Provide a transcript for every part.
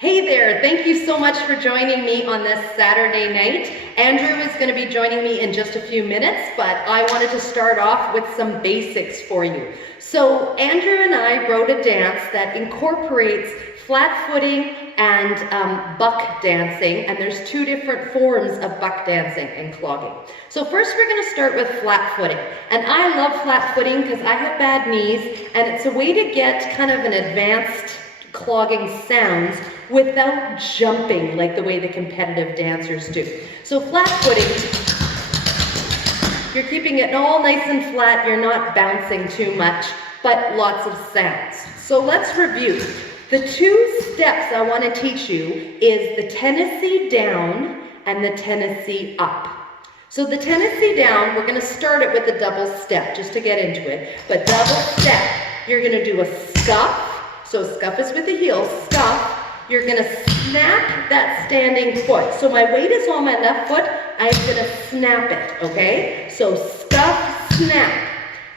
Hey there, thank you so much for joining me on this Saturday night. Andrew is going to be joining me in just a few minutes, but I wanted to start off with some basics for you. So Andrew and I wrote a dance that incorporates flat-footing and buck dancing, and there's two different forms of buck dancing and clogging. So first we're going to start with flat-footing, and I love flat-footing because I have bad knees, and it's a way to get kind of an advanced clogging sounds without jumping like the way the competitive dancers do. So flat footing, you're keeping it all nice and flat, you're not bouncing too much, but lots of sounds. So let's review. The two steps I want to teach you is the Tennessee down and the Tennessee up. So the Tennessee down, we're going to start it with a double step just to get into it, but double step, you're going to do a scuff. So scuff is with the heel, scuff. You're gonna snap that standing foot. So my weight is on my left foot, I'm gonna snap it, okay? So scuff, snap.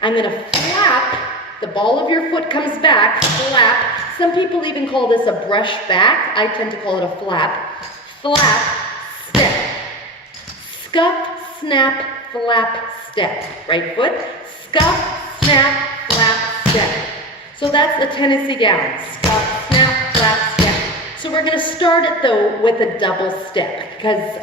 I'm gonna flap, the ball of your foot comes back, flap. Some people even call this a brush back. I tend to call it a flap. Flap, step. Scuff, snap, flap, step. Right foot, scuff, snap, flap, step. So that's a Tennessee down. Scuff, snap, flap, step. So we're going to start it though with a double step because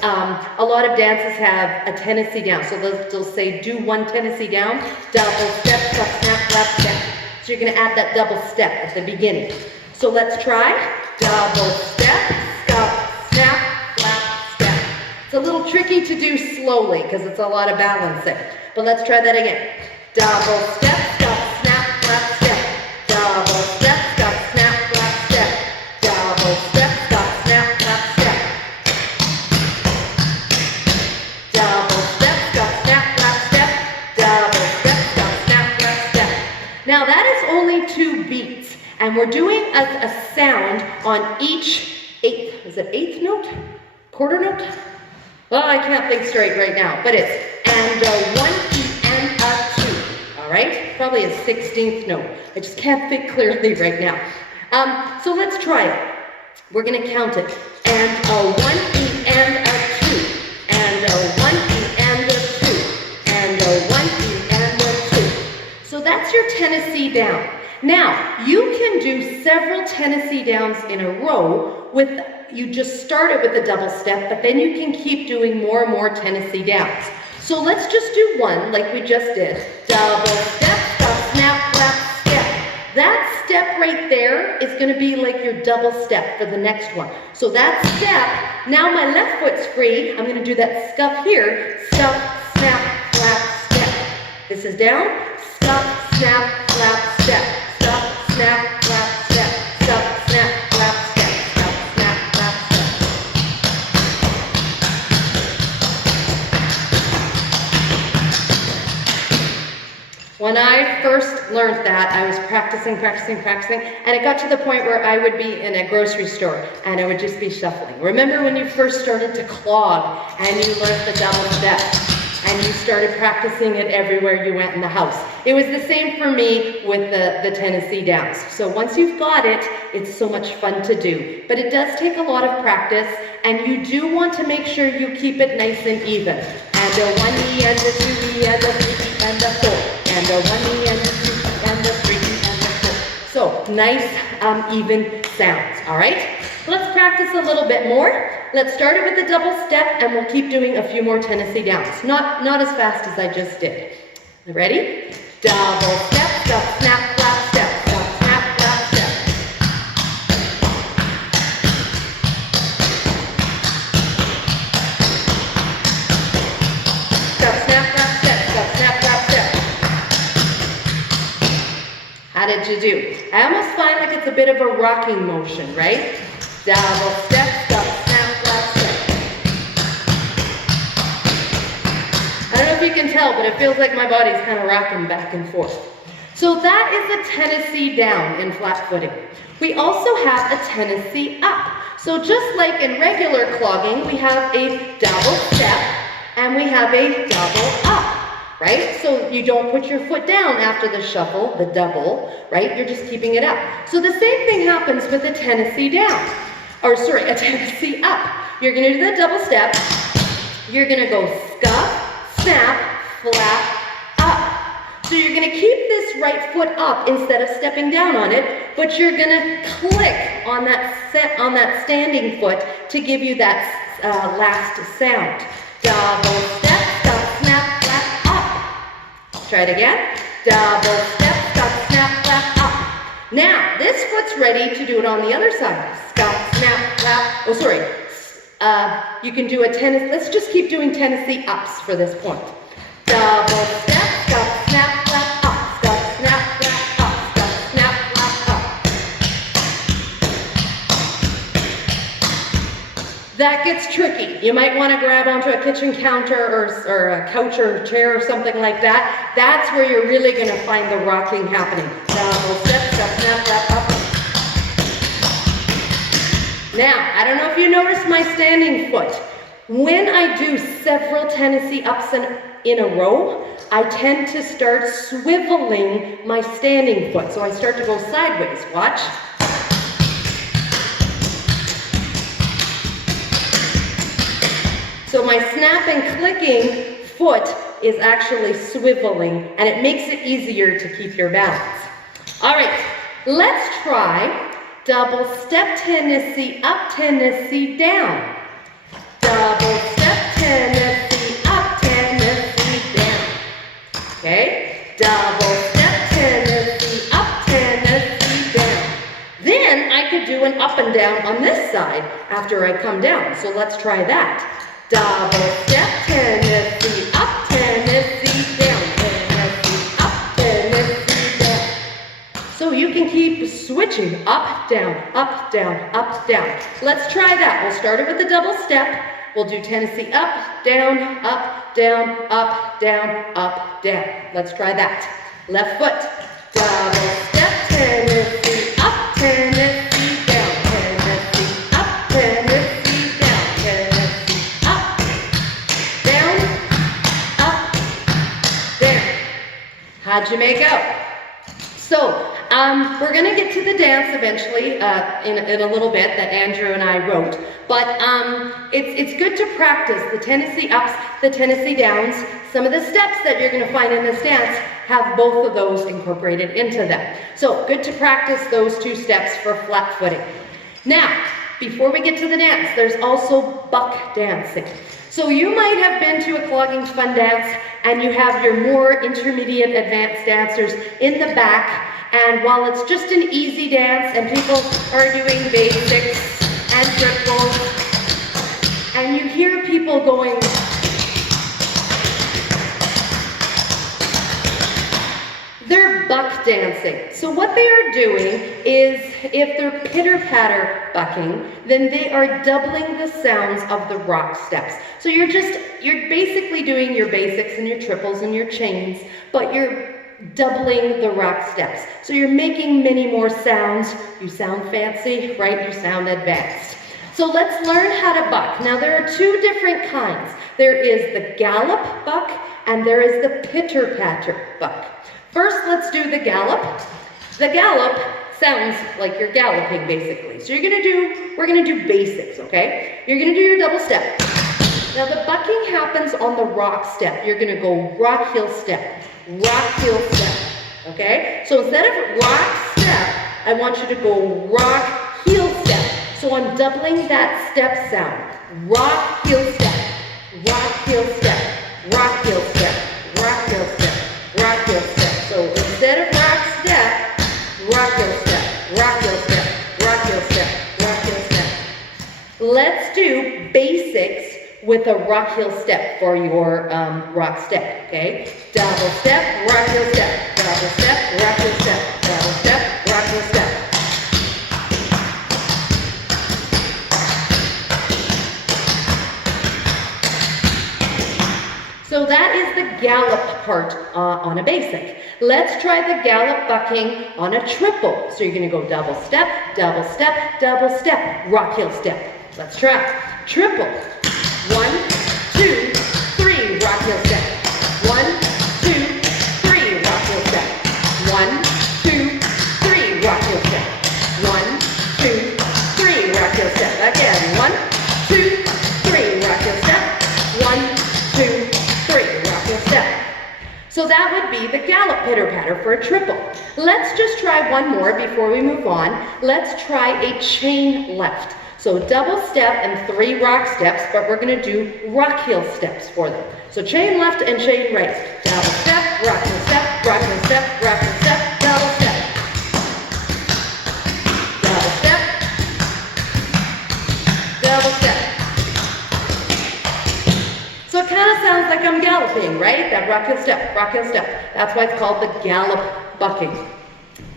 a lot of dances have a Tennessee down. So they'll say do one Tennessee down, double step, scuff, snap, flap, step. So you're going to add that double step at the beginning. So let's try double step, scuff, snap, flap, step. It's a little tricky to do slowly because it's a lot of balancing. But let's try that again. Double step, scuff, snap, flap, step. Double step, scuff, snap, flap, step. Double step, scuff, snap, flap, step. Double step, scuff, snap, flap, step. Double step, scuff, snap, flap, step. Now that is only 2 beats, and we're doing a sound on each eighth note? Quarter note? Well, I can't think straight right now, but it's and a 1 E and a 2. Right? Probably a 16th note. I just can't think clearly right now. So let's try it. We're going to count it. And a 1 E and a 2. And a 1 E and a 2. And a 1 E and a 2. So that's your Tennessee down. Now, you can do several Tennessee downs in a row with, you just start it with a double step, but then you can keep doing more and more Tennessee downs. So let's just do one like we just did. Double step, scuff, snap, flap, step. That step right there is going to be like your double step for the next one. So that step, now my left foot's free. I'm going to do that scuff here. Scuff, snap, flap, step. This is down. Scuff, snap, flap, step. Scuff, snap, flap, step. Scuff, snap, flap, step. Scuff, snap, flap, step. When I first learned that, I was practicing, and it got to the point where I would be in a grocery store and I would just be shuffling. Remember when you first started to clog and you learned the double step and you started practicing it everywhere you went in the house? It was the same for me with the Tennessee downs. So once you've got it, it's so much fun to do. But it does take a lot of practice, and you do want to make sure you keep it nice and even. And a 1 E and a 2 E and a 3 E and a 4. And a 1 E and a 2 E and a 3 E and a 4. So nice, even sounds, all right? Let's practice a little bit more. Let's start it with a double step, and we'll keep doing a few more Tennessee downs. Not as fast as I just did. Ready? Double step, scuff, snap, flap, step. Scuff, snap, flap, step. Scuff, snap, flap, step. Scuff, snap, flap, step. How did you do? I almost find like it's a bit of a rocking motion, right? Double step, scuff, snap, flap, step. I don't know if you can tell, but it feels like my body's kind of rocking back and forth. So that is a Tennessee down in flat footing. We also have a Tennessee up. So just like in regular clogging, we have a double step and we have a double up. Right? So you don't put your foot down after the shuffle, the double, right? You're just keeping it up. So the same thing happens with a Tennessee down. or sorry, a Tennessee up. You're gonna do the double step. You're gonna go scuff, snap, flat, up. So you're gonna keep this right foot up instead of stepping down on it, but you're gonna click on that standing foot to give you that last sound. Double step, scuff, snap, flat, up. Try it again. Double step, scuff, snap, flat, up. Now, this foot's ready to do it on the other side. Scuff, snap, flat, oh sorry. You can do a Tennessee, let's just keep doing Tennessee ups for this point. Double step, scuff, snap, flat, up. Scuff, snap, flat, up. Scuff, snap, flat, up. That gets tricky. You might want to grab onto a kitchen counter or a couch or chair or something like that. That's where you're really going to find the rocking happening. Double step, scuff, snap, flat, up. Now, I don't know if you noticed my standing foot. When I do several Tennessee ups in a row, I tend to start swiveling my standing foot. So I start to go sideways. Watch. So my snap and clicking foot is actually swiveling, and it makes it easier to keep your balance. All right, let's try double step Tennessee up, Tennessee down. Double step Tennessee up, Tennessee down. Okay? Double step Tennessee up, Tennessee down. Then I could do an up and down on this side after I come down. So let's try that. Double step Tennessee up, Tennessee down. Tennessee up, Tennessee down. So you can keep switching up, down, up, down, up, down. Let's try that. We'll start it with the double step. We'll do Tennessee up, down, up, down, up, down, up, down. Let's try that. Left foot. Double step, Tennessee up, Tennessee down. Tennessee up, Tennessee down. Tennessee up, down, up, down. How'd you make out? So, we're going to get to the dance eventually in a little bit that Andrew and I wrote, but it's good to practice the Tennessee ups, the Tennessee downs. Some of the steps that you're going to find in this dance have both of those incorporated into them. So, good to practice those two steps for flat footing. Now, before we get to the dance, there's also buck dancing. So you might have been to a clogging fun dance and you have your more intermediate advanced dancers in the back, and while it's just an easy dance and people are doing basics and triples, and you hear people going, they're buck dancing. So what they are doing is, if they're pitter-patter bucking, then they are doubling the sounds of the rock steps. So you're basically doing your basics and your triples and your chains, but you're doubling the rock steps. So you're making many more sounds. You sound fancy, right? You sound advanced. So let's learn how to buck. Now there are two different kinds. There is the gallop buck and there is the pitter-patter buck. First, let's do the gallop. The gallop sounds like you're galloping, basically. So we're gonna do basics, okay? You're gonna do your double step. Now the bucking happens on the rock step. You're gonna go rock, heel, step, rock, heel, step, okay? So instead of rock, step, I want you to go rock, heel, step. So I'm doubling that step sound. Rock, heel, step, rock, heel, step, rock, heel, step, rock, heel, step, rock, heel, step. So instead of rock, step, rock, heel, step, rock, heel, step, rock, heel, step, rock, heel, step. Let's do basics with a rock, heel, step for your rock step, okay? Double step, rock, heel, step, double step, rock, heel, step, double step, rock, heel, step. So that is the gallop part on a basic. Let's try the gallop bucking on a triple. So you're gonna go double step, rock, heel, step. Let's try. Triple. 1, 2, 3, rock, heel, step. 1, 2, 3, rock, heel, step. 1, 2, 3, rock, heel, step. 1, 2, 3, rock, heel, step. So that would be the gallop pitter-patter for a triple. Let's just try one more before we move on. Let's try a chain left. So double step and 3 rock steps, but we're gonna do rock heel steps for them. So chain left and chain right. Double step, rock heel step, rock heel step, rock heel step, double step. Double step. Double step. So it kind of sounds like I'm galloping, right? That rock heel step, rock heel step. That's why it's called the gallop bucking.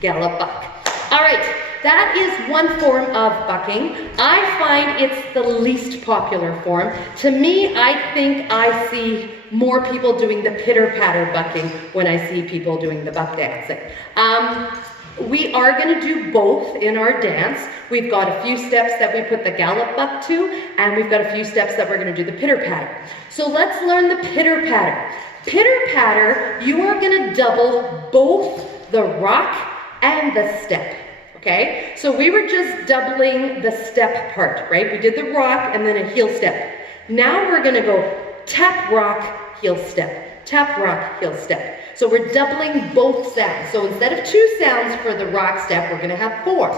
Gallop buck. All right. That is one form of bucking. I find it's the least popular form. To me, I think I see more people doing the pitter-patter bucking when I see people doing the buck dancing. We are going to do both in our dance. We've got a few steps that we put the gallop buck to, and we've got a few steps that we're going to do the pitter-patter. So let's learn the pitter-patter. Pitter-patter, you are going to double both the rock and the step. Okay, so we were just doubling the step part, right? We did the rock and then a heel step. Now we're gonna go tap, rock, heel step, tap, rock, heel step. So we're doubling both sounds. So instead of 2 sounds for the rock step, we're gonna have 4.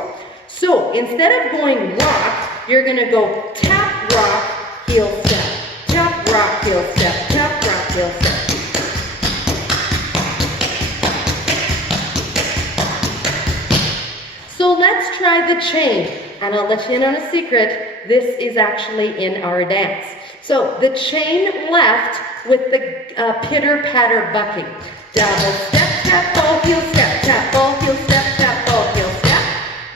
So instead of going rock, you're gonna go tap, rock, heel step, tap, rock, heel step, tap, rock, heel step. So let's try the chain, and I'll let you in on a secret. This is actually in our dance. So the chain left with the pitter-patter bucking. Double step, tap, ball, heel, step, tap, ball, heel, step, tap, ball, heel, step.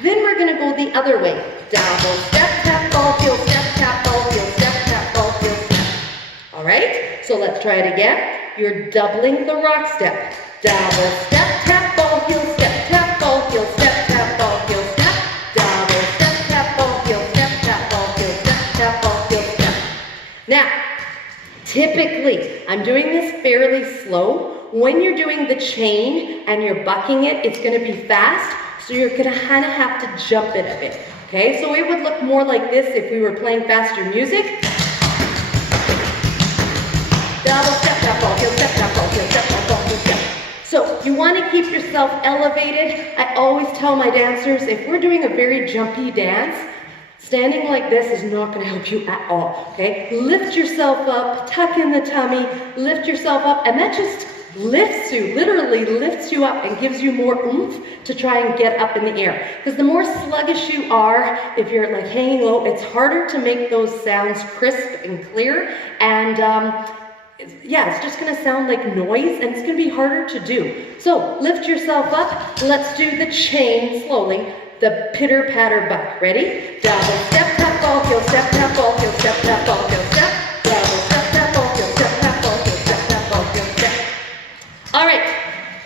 Then we're gonna go the other way. Double step, tap, ball, heel, step, tap, ball, heel, step, tap, ball, heel, step. All right, so let's try it again. You're doubling the rock step. Double step, tap, ball, heel, step, tap, ball, heel, step, tap, ball, heel, step. Double step, tap, ball, heel, step, tap, ball, heel, step, tap, ball, heel, step. Now, typically, I'm doing this fairly slow. When you're doing the chain and you're bucking it, it's going to be fast, so you're going to kind of have to jump it a bit. Okay, so it would look more like this if we were playing faster music. Double step, tap, ball, heel, step, tap, ball, heel, step, tap, ball, heel, step. So you want to keep yourself elevated. I always tell my dancers, if we're doing a very jumpy dance, standing like this is not going to help you at all, okay? Lift yourself up, tuck in the tummy, lift yourself up, and that just lifts you, literally lifts you up and gives you more oomph to try and get up in the air. Because the more sluggish you are, if you're like hanging low, it's harder to make those sounds crisp and clear, and yeah, it's just going to sound like noise, and it's going to be harder to do. So lift yourself up. Let's do the chain slowly. The pitter-patter buck. Ready? Double step, tap, ball, heel, step, tap, ball, heel, step, tap, ball, heel, step. Double step, tap, ball, heel, step, tap, ball, heel, step, tap, ball, heel, step. All right,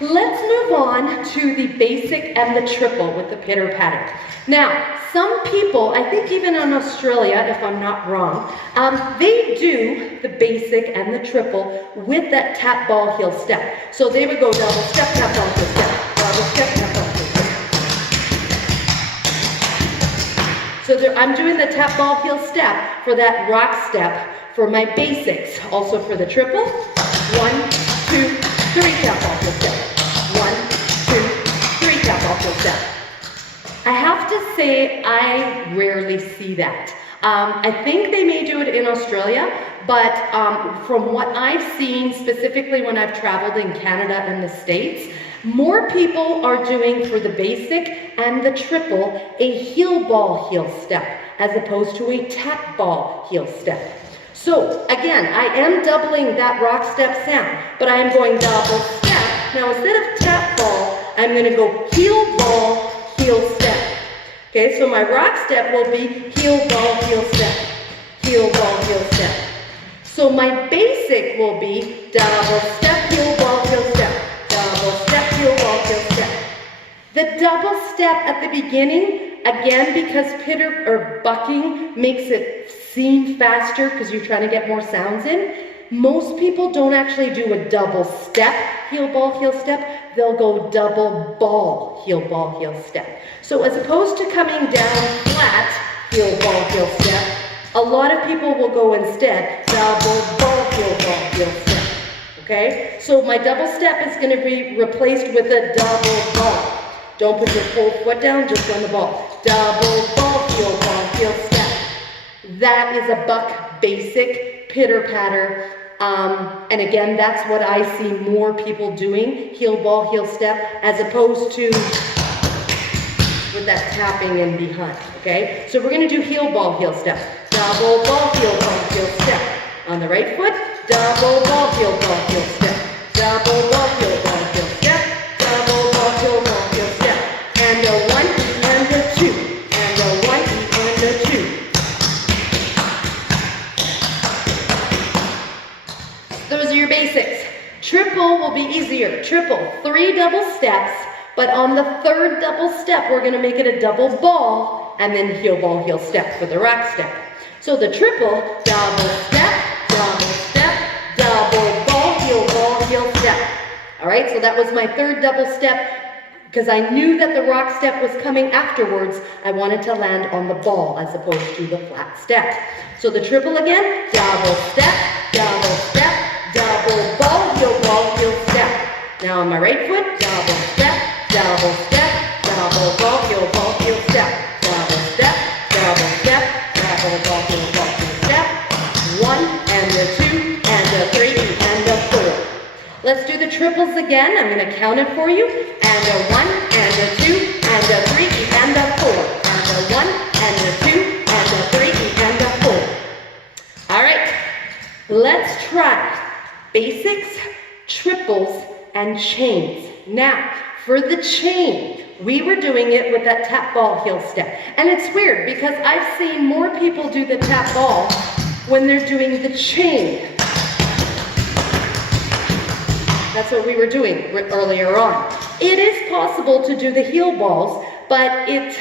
let's move on to the basic and the triple with the pitter-patter. Now, some people, I think even in Australia, if I'm not wrong, they do the basic and the triple with that tap, ball, heel, step. So they would go double step, tap, ball, heel, step, double step, tap, ball, heel, step. So I'm doing the tap, ball, heel, step for that rock step for my basics. Also for the triple, 1, 2, 3, tap, ball, heel, step. 1, 2, 3, tap, ball, heel, step. I have to say, I rarely see that. I think they may do it in Australia, but from what I've seen, specifically when I've traveled in Canada and the States, more people are doing for the basic and the triple a heel ball heel step as opposed to a tap ball heel step. So again, I am doubling that rock step sound, but I am going double step. Now instead of tap ball, I'm going to go heel ball heel step. Okay, so my rock step will be heel ball heel step, heel ball heel step. So my basic will be double step, heel ball heel step, double step, heel ball heel step. The double step at the beginning, again, because pitter or bucking makes it seem faster because you're trying to get more sounds in. Most people don't actually do a double step, heel ball, heel step. They'll go double ball, heel step. So as opposed to coming down flat, heel ball, heel step, a lot of people will go instead double ball, heel step. okay? So my double step is gonna be replaced with a double ball. Don't put your whole foot down, just on the ball. Double ball, heel, step. That is a buck basic pitter-patter. And again, that's what I see more people doing, heel, ball, heel, step, as opposed to with that tapping in behind, okay? So we're gonna do heel, ball, heel, step. Double ball, heel, step. On the right foot, double ball, heel, step. Double ball, heel, step. Double ball, heel, step. And a 1, and a 2. And a 1, and a 2. Those are your basics. Triple will be easier. Triple, 3 double steps, but on the 3rd double step, we're gonna make it a double ball, and then heel, ball, heel, step for the rack step. So the triple, double step, double ball, heel, step. All right, so that was my 3rd double step. Because I knew that the rock step was coming afterwards, I wanted to land on the ball as opposed to the flat step. So the triple again, double step, double ball, heel, step. Now on my right foot, double step, double ball, heel, step. Double step, double ball, heel, step. 1, and a 2, and a 3, and a 4. Let's do the triples again. I'm going to count it for you. And a 1, and a 2, and a 3, and a 4. And a 1, and a 2, and a 3, and a 4. All right, let's try basics, triples, and chains. Now, for the chain, we were doing it with that tap ball heel step. And it's weird because I've seen more people do the tap ball when they're doing the chain. That's what we were doing earlier on. It is possible to do the heel balls, but it's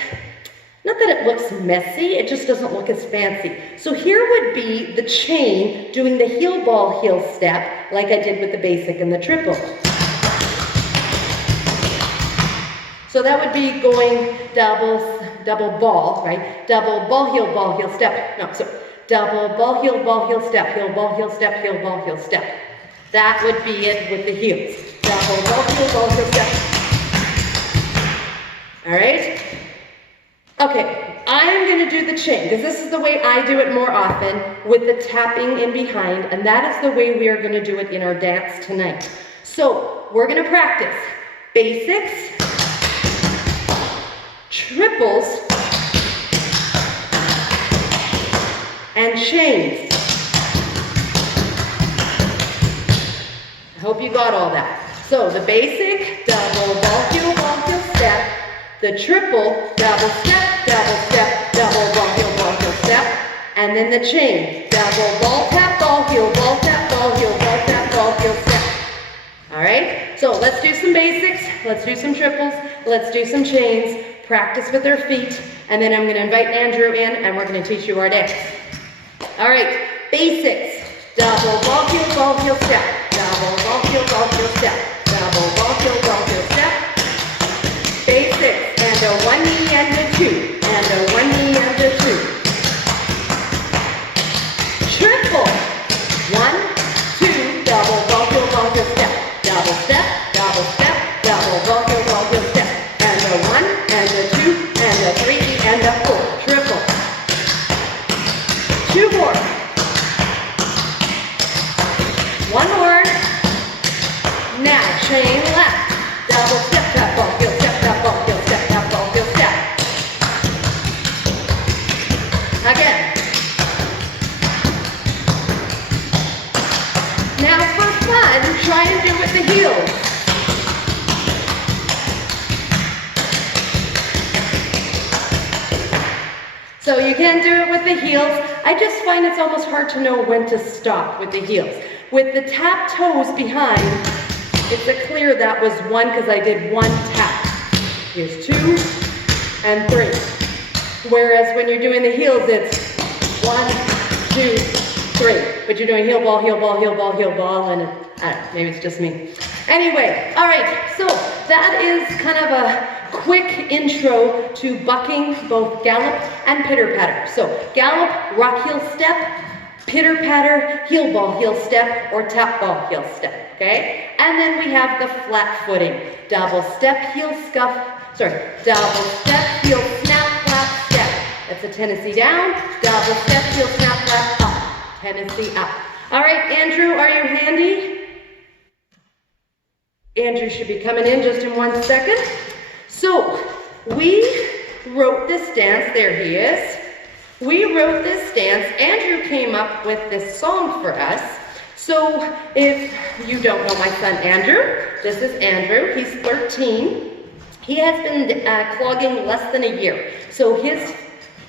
not that it looks messy, it just doesn't look as fancy. So here would be the chain doing the heel ball heel step like I did with the basic and the triple. So that would be going double ball, right? Double ball, heel step. No, so double ball, heel step, heel ball, heel step, heel ball, heel step. That would be it with the heels. Double ball, heel step. All right? Okay, I'm gonna do the chain, because this is the way I do it more often, with the tapping in behind, and that is the way we are gonna do it in our dance tonight. So, we're gonna practice basics, triples, and chains. I hope you got all that. So the basic, double ball, heel step. The triple, double step, double ball, heel step. And then the chain, double ball, tap, ball, heel tap, ball, tap, ball, heel step. All right, so let's do some basics, let's do some triples, let's do some chains, practice with our feet, and then I'm gonna invite Andrew in and we're gonna teach you our dance. All right, basics, double ball, heel step. Double ball, heel step. Double ball, heel step. Basics, and a 1 knee and a 2. And a 1 knee and a 2. Triple. 1, 2, double ball, heel step. Double step, double ball, heel step. And a 1, and a 2, and a 3, and a 4. Triple. 2 more. 1 more. Now, chain left. Double step, tap ball, heel step, tap ball, heel step, tap ball, heel step. Again. Now, for fun, try and do with the heels. So you can do it with the heels. I just find it's almost hard to know when to stop with the heels. With the tap toes behind, it's a clear that was 1 because I did 1 tap. Here's 2 and 3. Whereas when you're doing the heels, it's 1, 2, 3. But you're doing heel ball, and maybe it's just me. Anyway, all right, so that is kind of a quick intro to bucking, both gallop and pitter-patter. So gallop, rock heel step, pitter-patter, heel ball, heel step, or tap ball, heel step. okay? And then we have the flat footing. Double step, heel double step, heel snap, flap, step. That's a Tennessee down, double step, heel snap, flap, up. Tennessee up. All right, Andrew, are you handy? Andrew should be coming in just in 1 second. So, we wrote this dance, there he is. We wrote this dance, Andrew came up with this song for us. So, if you don't know my son Andrew, this is Andrew, he's 13. He has been clogging less than a year. So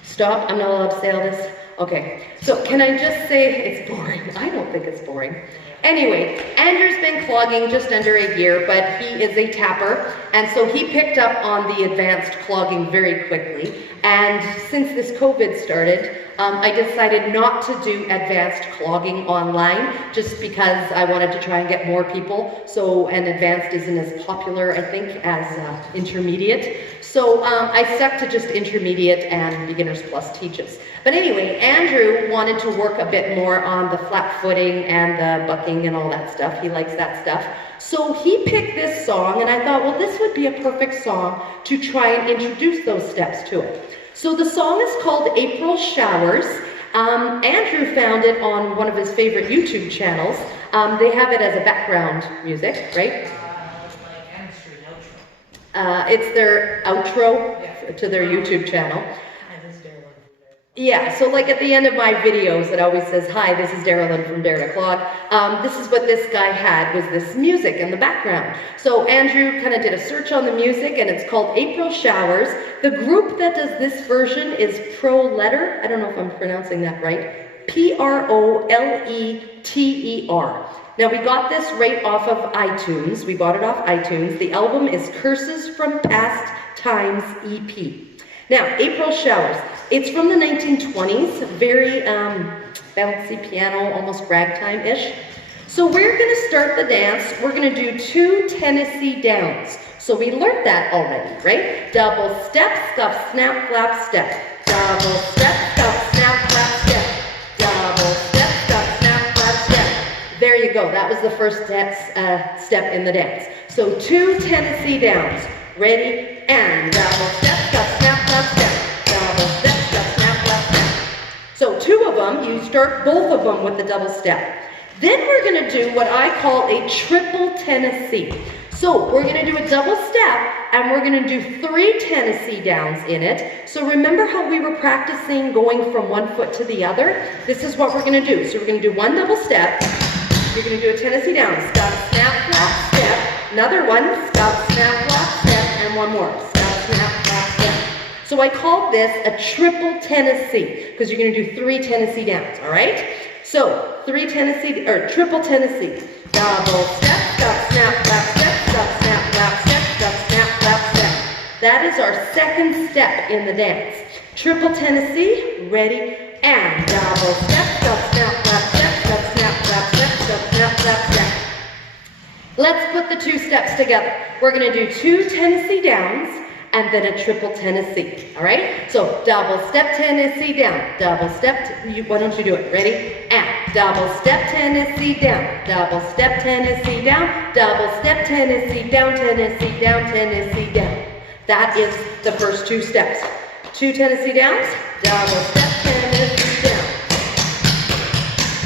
stop, I'm not allowed to say all this. Okay, so can I just say it's boring? I don't think it's boring. Anyway, Andrew's been clogging just under a year, but he is a tapper, and so he picked up on the advanced clogging very quickly. And since this COVID started, I decided not to do advanced clogging online, just because I wanted to try and get more people. So, and advanced isn't as popular, I think, as intermediate. So I stuck to just intermediate and beginners plus teaches. But anyway, Andrew wanted to work a bit more on the flat footing and the bucking and all that stuff. He likes that stuff. So he picked this song, and I thought, well, this would be a perfect song to try and introduce those steps to it. So the song is called April Showers. Andrew found it on one of his favorite YouTube channels. They have it as a background music, right? It's their outro to their YouTube channel. Yeah, so like at the end of my videos, it always says, hi, this is Darylyn from Dare to Clog. This is what this guy had, was this music in the background. So Andrew kind of did a search on the music, and it's called April Showers. The group that does this version is Proletter. I don't know if I'm pronouncing that right. Proleter. Now we got this right off of iTunes. We bought it off iTunes. The album is Curses from Past Times EP. Now, April Showers. It's from the 1920s, very bouncy piano, almost ragtime-ish. So we're going to start the dance. We're going to do 2 Tennessee downs. So we learned that already, right? Double step, scuff, snap, flap, step. Double step, scuff, snap, flap, step. Double step, scuff, snap, flap, step. There you go. That was the first step in the dance. So 2 Tennessee downs. Ready? And double step, scuff, snap, flap, step. Double step, scuff, snap, flap, step. So 2 of them, you start both of them with the double step. Then we're going to do what I call a triple Tennessee. So we're going to do a double step, and we're going to do 3 Tennessee downs in it. So remember how we were practicing going from one foot to the other? This is what we're going to do. So we're going to do 1 double step. You're going to do a Tennessee down. Scuff, snap, flap, step. Another one. Scuff, snap, flap, step. And 1 more. Scuff, snap, flap, step. So I called this a triple Tennessee because you're going to do 3 Tennessee downs. All right? So 3 Tennessee, or triple Tennessee. Double step, scuff, snap, flap, step, scuff, snap, flap, step, scuff, snap, flap, step. That is our second step in the dance. Triple Tennessee, ready, and double step, scuff, snap, flap, step, scuff, snap, flap, step, scuff, snap, flap, step. Let's put the 2 steps together. We're going to do 2 Tennessee downs and then a triple Tennessee. All right? So double step Tennessee down. Double step. Why don't you do it? Ready? And double step Tennessee down. Double step Tennessee down. Double step Tennessee down. Tennessee down. Tennessee down. That is the first 2 steps. 2 Tennessee downs. Double step Tennessee down.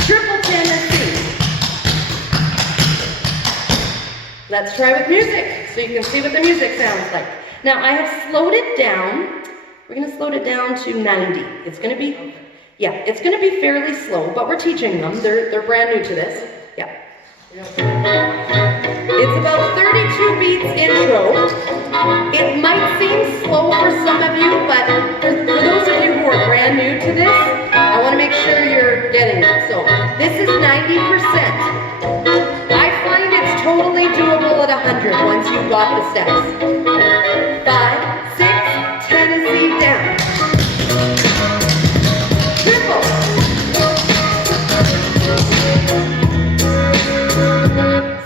Triple Tennessee. Let's try with music so you can see what the music sounds like. Now I have slowed it down. We're going to slow it down to 90. It's going to be, yeah, it's going to be fairly slow, but we're teaching them. They're brand new to this. Yeah. It's about 32 beats intro. It might seem slow for some of you, but for those of you who are brand new to this, I want to make sure you're getting it. So this is 90%. I find it's totally doable at 100 once you've got the steps. 5, 6, Tennessee down. Triple.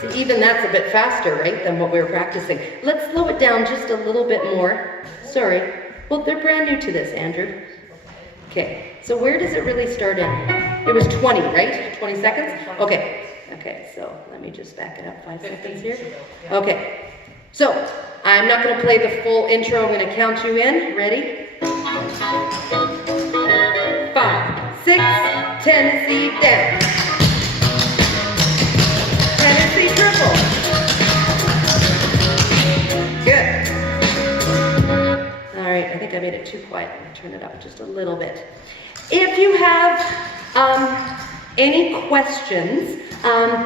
See, even that's a bit faster, right, than what we were practicing. Let's slow it down just a little bit more. Sorry. Well, they're brand new to this, Andrew. Okay, so where does it really start in? It was 20, right? 20 seconds? Okay. Okay, so let me just back it up 5 seconds here. Okay, so I'm not going to play the full intro. I'm going to count you in. Ready? 5, 6, Tennessee down. Tennessee triple. Good. All right, I think I made it too quiet. I'm going to turn it up just a little bit. If you have any questions,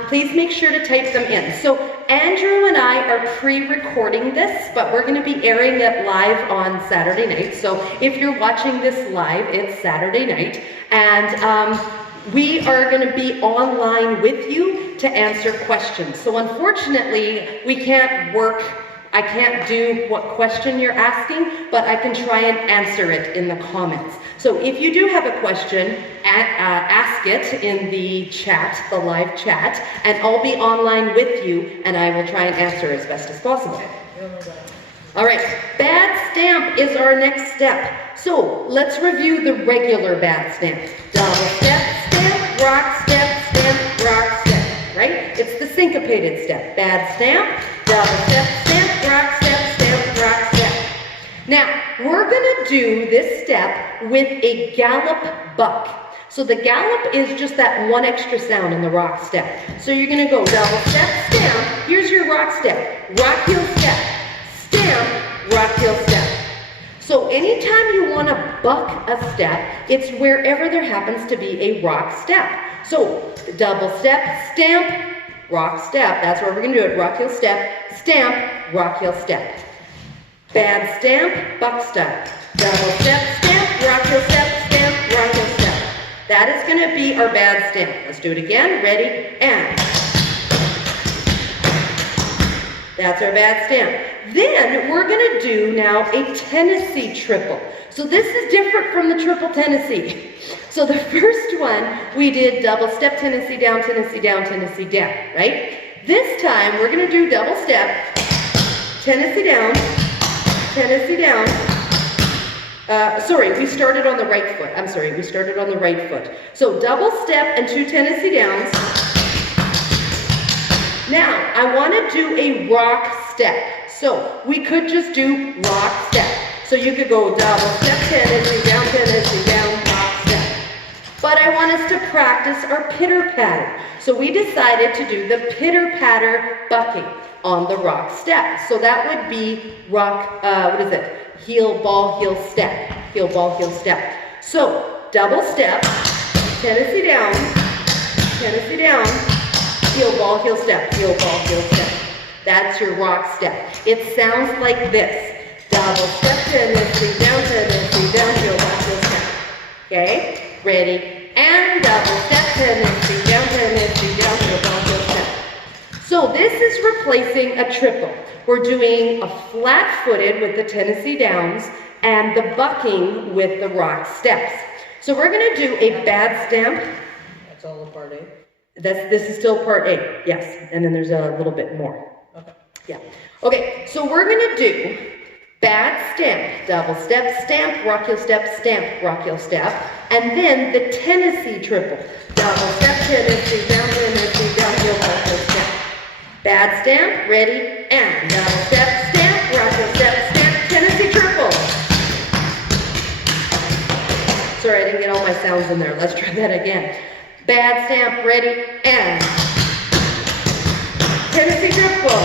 please make sure to type them in. So Andrew and I are pre-recording this, but we're going to be airing it live on Saturday night. So if you're watching this live, it's Saturday night. And we are going to be online with you to answer questions. So unfortunately, I can't do what question you're asking, but I can try and answer it in the comments. So if you do have a question, ask it in the chat, the live chat, and I'll be online with you, and I will try and answer as best as possible. All right, bad stamp is our next step. So let's review the regular bad stamp. Double step, stamp, rock step, stamp, rock step, right? It's the syncopated step. Bad stamp, double step, stamp, rock step, stamp, rock step. Now, we're gonna do this step with a gallop buck. So the gallop is just that one extra sound in the rock step. So you're gonna go double step, stamp, here's your rock step, rock heel step, stamp, rock heel step. So anytime you wanna buck a step, it's wherever there happens to be a rock step. So double step, stamp, rock step, that's where we're gonna do it, rock heel step, stamp, rock heel step. Bad stamp, buck step. Double step, stamp, rock heel step, stamp, rock heel step. That is going to be our bad stamp. Let's do it again. Ready? And. That's our bad stamp. Then we're going to do now a Tennessee triple. So this is different from the triple Tennessee. So the first one, we did double step, Tennessee down, Tennessee down, Tennessee down, right? This time, we're going to do double step, Tennessee down, Tennessee down. Sorry, we started on the right foot. I'm sorry, we started on the right foot. So double step and 2 Tennessee downs. Now, I want to do a rock step. So we could just do rock step. So you could go double step, Tennessee down, rock step. But I want us to practice our pitter patter. So we decided to do the pitter patter bucking on the rock step. So that would be rock, heel, ball, heel, step. Heel, ball, heel, step. So double step, Tennessee down, heel, ball, heel, step, heel, ball, heel, step. That's your rock step. It sounds like this. Double step, Tennessee down, heel, ball, heel, step. Okay, ready? And double step, Tennessee down, heel, ball, heel, step. So this is replacing a triple. We're doing a flat-footed with the Tennessee downs and the bucking with the rock steps. So we're going to do a bad stamp. That's all of part A? This is still part A, yes. And then there's a little bit more. Okay. Yeah. Okay, so we're going to do bad stamp, double step, stamp, rock heel step, stamp, rock heel step, and then the Tennessee triple. Double step, Tennessee down, heel, ball, heel, step. Bad stamp, ready, and double step, stamp, rock heel step, stamp, Tennessee triple. Sorry, I didn't get all my sounds in there. Let's try that again. Bad stamp, ready, and Tennessee triple.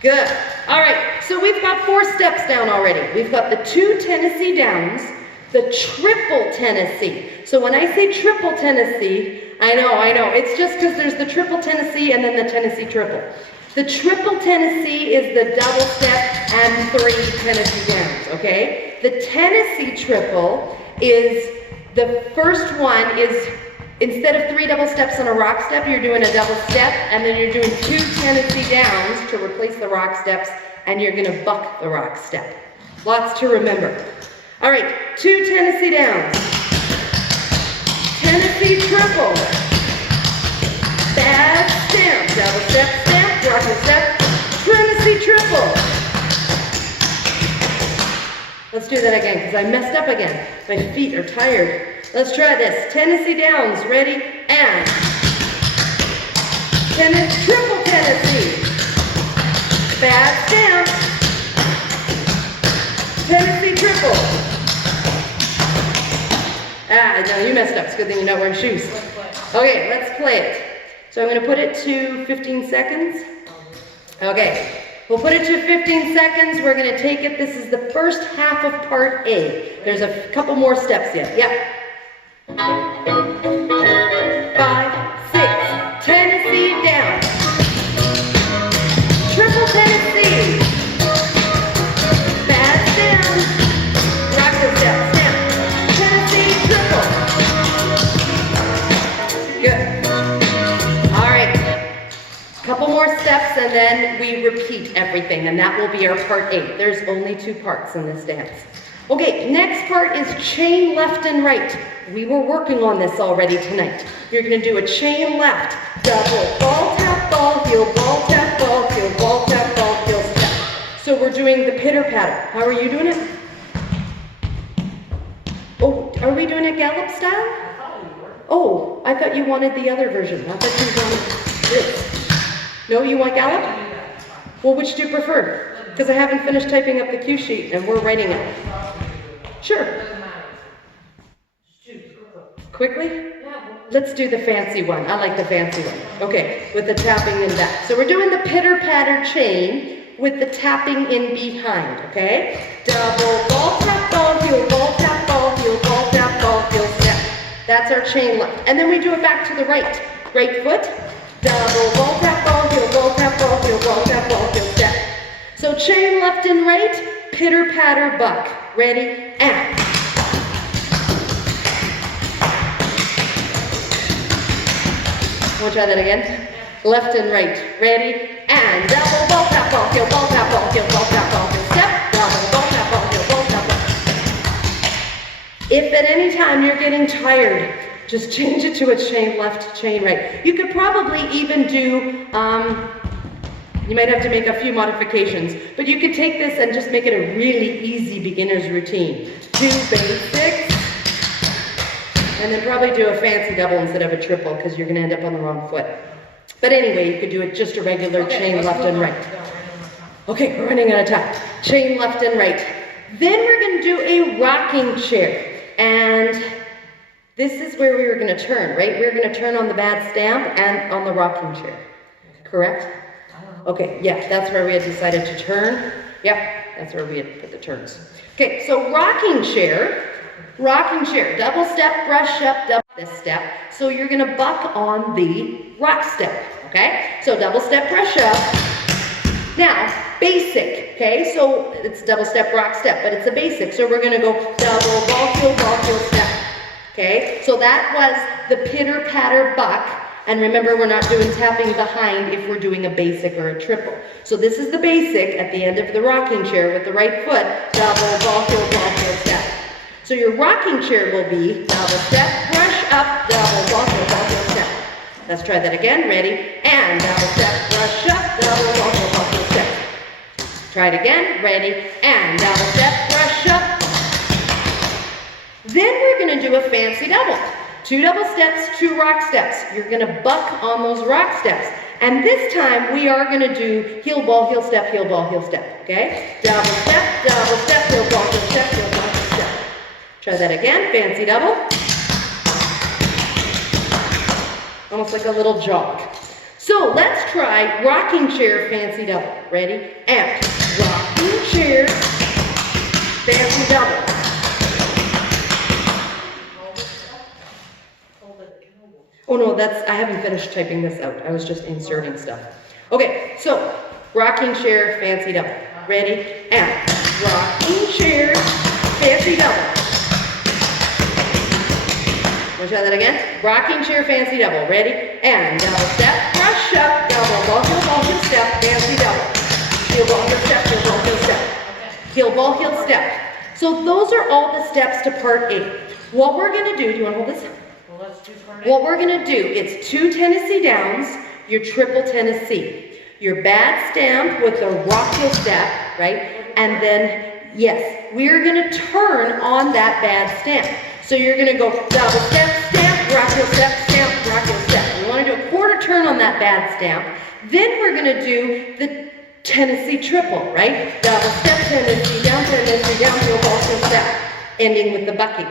Good. All right, so we've got 4 steps down already. We've got the 2 Tennessee downs, the triple Tennessee. So when I say triple Tennessee, I know, it's just because there's the triple Tennessee and then the Tennessee triple. The triple Tennessee is the double step and 3 Tennessee downs, okay? The Tennessee triple is, the first one is, instead of 3 double steps and a rock step, you're doing a double step, and then you're doing 2 Tennessee downs to replace the rock steps, and you're gonna buck the rock step. Lots to remember. All right, 2 Tennessee downs. Tennessee triple. Bad stamp, double step, stamp, rock and step, Tennessee triple. Let's do that again, because I messed up again. My feet are tired. Let's try this. Tennessee downs, ready, and triple Tennessee. Bad stamp. Tennessee triple. Ah, no, you messed up. It's a good thing you're not wearing shoes. Okay, let's play it. So I'm going to put it to 15 seconds. Okay, we'll put it to 15 seconds. We're going to take it. This is the first half of part A. There's a couple more steps yet. Yep. 5, 6, Tennessee down. Triple Tennessee. Bad stem. Rock the step. Stem. Tennessee triple. Good. All right. Couple more steps and then we repeat everything, and that will be our part 8. There's only 2 parts in this dance. Okay, next part is chain left and right. We were working on this already tonight. You're going to do a chain left, double, ball, tap, ball, heel, ball, tap, ball, heel, ball, tap, ball, heel, step. So we're doing the pitter-patter. How are you doing it? Oh, are we doing it gallop style? Oh, I thought you wanted the other version. I thought you wanted this. No, you want gallop? Well, which do you prefer? Because I haven't finished typing up the cue sheet and we're writing it. Sure. Quickly? Let's do the fancy one. I like the fancy one. Okay, with the tapping in back. So we're doing the pitter-patter chain with the tapping in behind, okay? Double, ball, tap, ball, heel, ball, tap, ball, heel, ball, tap, ball, heel, step. That's our chain left. And then we do it back to the right. Right foot, double, ball, tap, ball, heel, ball, tap, ball, heel, ball, tap, ball, heel, step. So chain left and right, pitter-patter, buck. Ready, and. We'll try that again. Left and right. Ready, and double, ball, tap, ball, heel, ball, tap, ball, heel, ball, tap, ball, heel, step. Double, ball, tap, ball, heel, ball, tap, ball. If at any time you're getting tired, just change it to a chain left, chain right. You could probably even do, you might have to make a few modifications, but you could take this and just make it a really easy beginner's routine. 2 basics, and then probably do a fancy double instead of a triple because you're going to end up on the wrong foot. But anyway, you could do it just a regular chain left and right. Okay, we're running out of time. Chain left and right. Then we're going to do a rocking chair. And this is where we were going to turn, right? We were going to turn on the bad stamp and on the rocking chair. Correct? Okay, yeah, that's where we had decided to turn. Yep, that's where we had put the turns. Okay, so rocking chair, double step, brush up, double this step. So you're gonna buck on the rock step, okay? So double step, brush up. Now, basic, okay? So it's double step, rock step, but it's a basic. So we're gonna go double, ball, heel, step, okay? So that was the pitter, patter, buck. And remember, we're not doing tapping behind if we're doing a basic or a triple. So this is the basic at the end of the rocking chair with the right foot, double, ball, heel, step. So your rocking chair will be double step, brush up, double, ball, heel, step. Let's try that again, ready? And double step, brush up, double, ball, heel, step. Try it again, ready? And double step, brush up. Then we're gonna do a fancy double. 2 double steps, 2 rock steps. You're gonna buck on those rock steps. And this time we are gonna do heel, ball, heel, step, okay? Double step, heel, ball, heel, step, heel, ball, heel, step. Try that again, fancy double. Almost like a little jog. So let's try rocking chair, fancy double. Ready? And rocking chair, fancy double. Oh no, I haven't finished typing this out. I was just inserting stuff. Okay, so rocking chair, fancy double. Ready? And rocking chair, fancy double. Wanna try that again? Rocking chair, fancy double. Ready? And double step, brush up, double, ball, heel, step, fancy double. Heel, ball, heel, step, heel, ball, heel, step. Heel, ball, heel, step. So those are all the steps to part 8. What we're gonna do you wanna hold this? What we're gonna do, it's 2 Tennessee downs, your triple Tennessee, your bad stamp with the rock heel step, right? And then, yes, we're gonna turn on that bad stamp. So you're gonna go double step, stamp, rock heel step, stamp, rock heel step. We wanna do a quarter turn on that bad stamp. Then we're gonna do the Tennessee triple, right? Double step, Tennessee down, heel ball, heel step, ending with the bucking.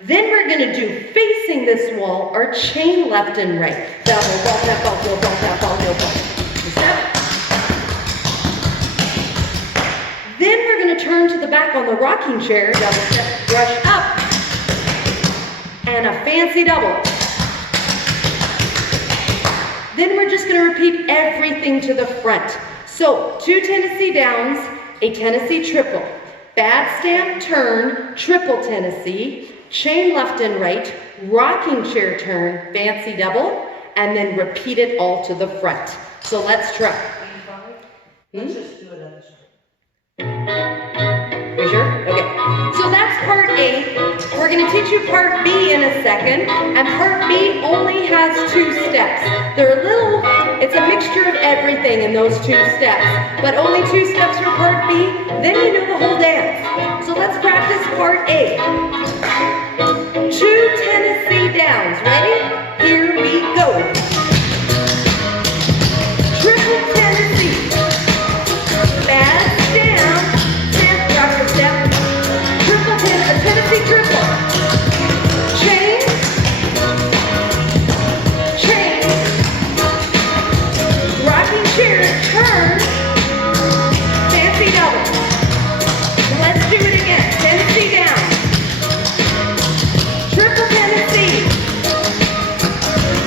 Then we're gonna do, facing this wall, our chain left and right. Double ball, tap, ball, heel ball, tap, ball, heel ball. Step. Then we're gonna turn to the back on the rocking chair, double step, brush up, and a fancy double. Then we're just gonna repeat everything to the front. So, 2 Tennessee downs, a Tennessee triple, bad stamp turn, triple Tennessee, chain left and right, rocking chair turn, fancy double, and then repeat it all to the front. So let's try. Let's just do it on the show. You sure? Okay. So that's part A. We're going to teach you part B in a second, and part B only has 2 steps. They're it's a mixture of everything in those 2 steps, but only 2 steps for part B, then you know the whole dance. So let's practice part A. 2 Tennessee downs. Ready? Here we go. Triple Tennessee. Bad stamp, stamp, rocker step. Triple Tennessee triple. Chain, chain. Rocking chair, turn. Fancy double. Let's do it again. Tennessee down. Triple Tennessee.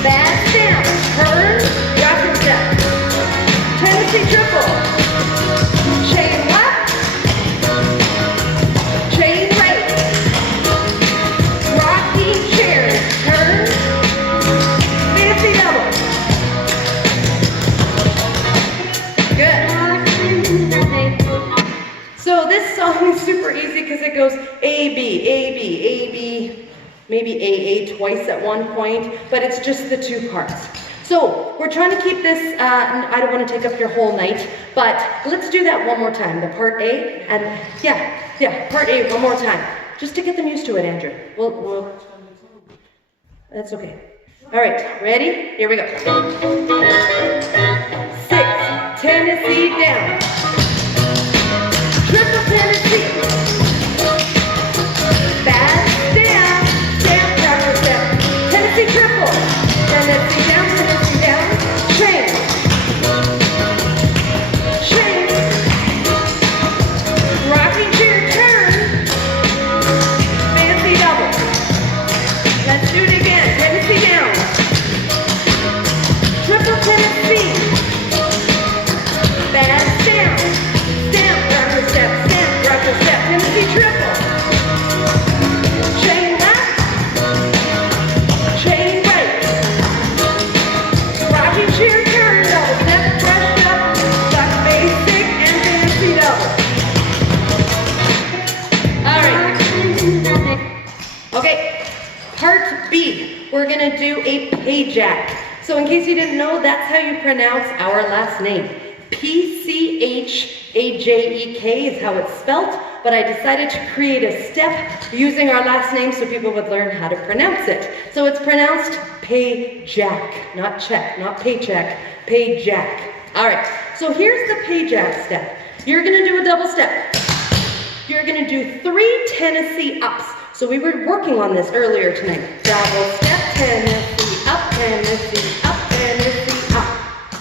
Bad stamp, turn, rocker step. Tennessee triple. Chain left. Chain right. Rocking chair. Turn. Fancy double. Good. So this song is super easy because it goes A, B, A, B, A, B, maybe A, A twice at one point, but it's just the 2 parts. So we're trying to keep this, I don't want to take up your whole night, but let's do that one more time, the part A, and yeah, part A one more time, just to get them used to it, Andrew. That's okay. All right, ready? Here we go. 6, Tennessee down. Triple Tennessee. Bad stamp, stamp, rocker step. Tennessee triple. Tennessee down, chain. Chain. Rocking chair turn. Fancy double. Let's do it again. Tennessee down. Triple Tennessee. Bad stamp. Stamp, rocker step. Stamp, rocker step. Tennessee triple. Chain left. Chain right. Rocking chair turn. Double step. Brush up. Duck basic and Tennessee double. All right. Okay. Part B. We're going to do a Pajak. So in case you didn't know, that's how you pronounce our last name. P-C-H-A-J-E-K is how it's spelt, but I decided to create a step using our last name so people would learn how to pronounce it. So it's pronounced Pajak, not check, not paycheck, Pajak. All right, so here's the Pajak step. You're going to do a double step. You're going to do 3 Tennessee ups. So we were working on this earlier tonight. Double step, Tennessee up, Tennessee up, Tennessee up.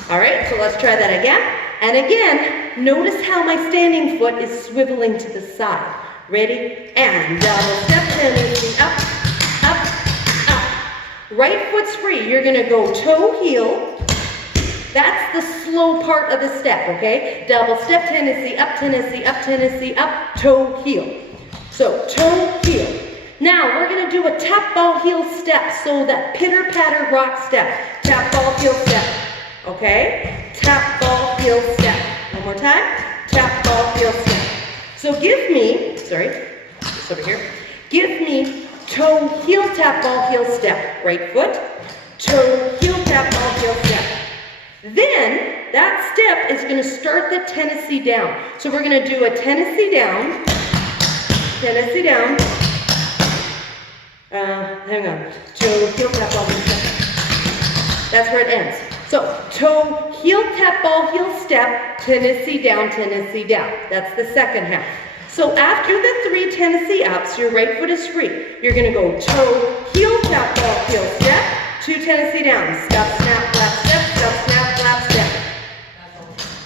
All right, so let's try that again. And again, notice how my standing foot is swiveling to the side. Ready? And double step, Tennessee up, up, up. Right foot's free. You're going to go toe, heel. That's the slow part of the step, okay? Double step, Tennessee up, Tennessee up, Tennessee up, toe, heel. So, toe, heel. Now, we're going to do a tap, ball, heel step. So that pitter-patter rock step. Tap, ball, heel step. Okay? Tap, ball, heel step. One more time. Tap, ball, heel step. So give me, this over here. Give me toe, heel, tap, ball, heel step. Right foot. Toe, heel, tap, ball, heel step. Then, that step is going to start the Tennessee down. So we're going to do a Tennessee down, Hang on. Toe, heel, tap, ball, heel, step. That's where it ends. So, toe, heel, tap, ball, heel, step, Tennessee down, Tennessee down. That's the second half. So after the 3 Tennessee ups, your right foot is free. You're gonna go toe, heel, tap, ball, heel, step, 2 Tennessee down. Step, snap, flap, step, step, snap, flap, step.